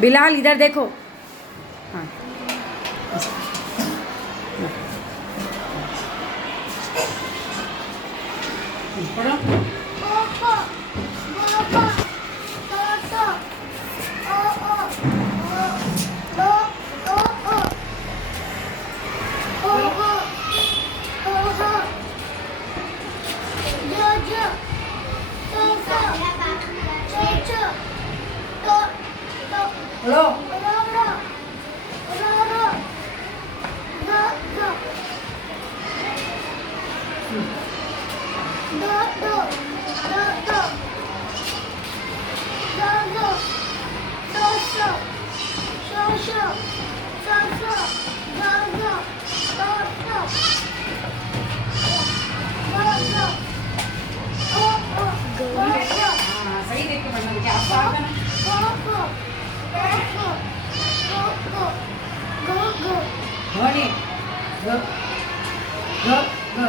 बिलाल इधर देखो। हाँ पढ़ो। सही देख के पढ़ना बेटा, आपको आता ना। घोड़े घ घ घ